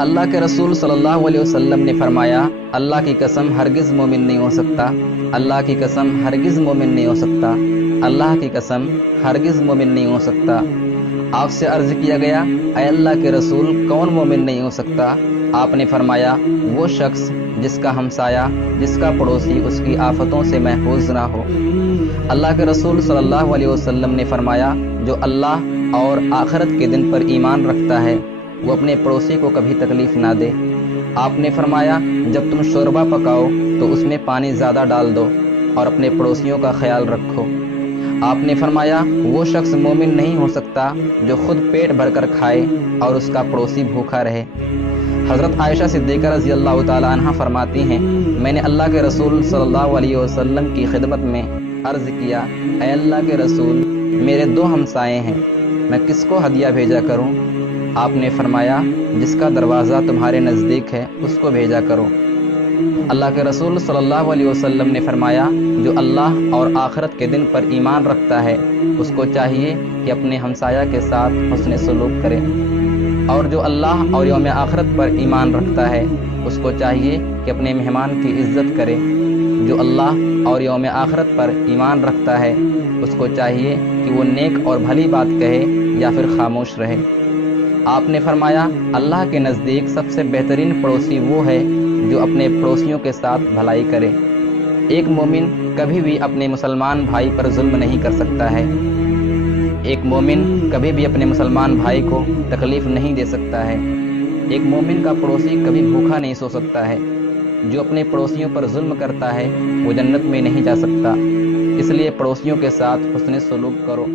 اللہ کے رسول صلی اللہ علیہ وسلم نے فرمایا، اللہ کی قسم ہرگز مومن نہیں ہو سکتا، اللہ کی قسم ہرگز مومن نہیں ہو سکتا، اللہ کی قسم ہرگز مومن نہیں ہو سکتا۔ آپ سے عرض کیا گیا، اے اللہ کے رسول کون مومن نہیں ہو سکتا؟ آپ نے فرمایا، وہ شخص جس کا ہمسایہ، جس کا پڑوسی اس کی آفتوں سے محفوظ نہ ہو۔ اللہ کے رسول صلی اللہ علیہ وسلم نے فرمایا، جو اللہ اور آخرت کے دن پر ایمان رکھتا ہے وہ اپنے پڑوسی کو کبھی تکلیف نہ دے۔ آپ نے فرمایا، جب تم شوربہ پکاؤ تو اس میں پانی زیادہ ڈال دو اور اپنے پڑوسیوں کا خیال رکھو۔ آپ نے فرمایا، وہ شخص مومن نہیں ہو سکتا جو خود پیٹ بھر کر کھائے اور اس کا پڑوسی بھوکا رہے۔ حضرت عائشہ صدیقہ رضی اللہ تعالی عنہ فرماتی ہیں، میں نے اللہ کے رسول صلی اللہ علیہ وسلم کی خدمت میں عرض کیا، اے اللہ کے رسول میرے 2 ہمسائے ہیں، میں کس کو ہدیہ بھیجا کروں؟ آپ نے فرمایا، جس کا دروازہ تمہارے نزدیک ہے اس کو بھیجا کرو۔ اللہ کے رسول صلی اللہ علیہ وسلم نے فرمایا، جو اللہ اور آخرت کے دن پر ایمان رکھتا ہے اس کو چاہیے کہ اپنے ہمسایہ کے ساتھ حسن سلوک کرے، اور جو اللہ اور یوم آخرت پر ایمان رکھتا ہے اس کو چاہیے کہ اپنے مہمان کی عزت کرے۔ جو اللہ اور یوم آخرت پر ایمان رکھتا ہے اس کو چاہیے کہ وہ نیک اور بھلی بات کہے یا پھر خاموش رہے۔ آپ نے فرمایا، اللہ کے نزدیک سب سے بہترین پڑوسی وہ ہے جو اپنے پڑوسیوں کے ساتھ بھلائی کرے۔ ایک مومن کبھی بھی اپنے مسلمان بھائی پر ظلم نہیں کر سکتا ہے۔ ایک مومن کبھی بھی اپنے مسلمان بھائی کو تکلیف نہیں دے سکتا ہے۔ ایک مومن کا پڑوسی کبھی بھوکا نہیں سو سکتا ہے۔ جو اپنے پڑوسیوں پر ظلم کرتا ہے وہ جنت میں نہیں جا سکتا۔ اس لیے پڑوسیوں کے ساتھ حسن سلوک کرو۔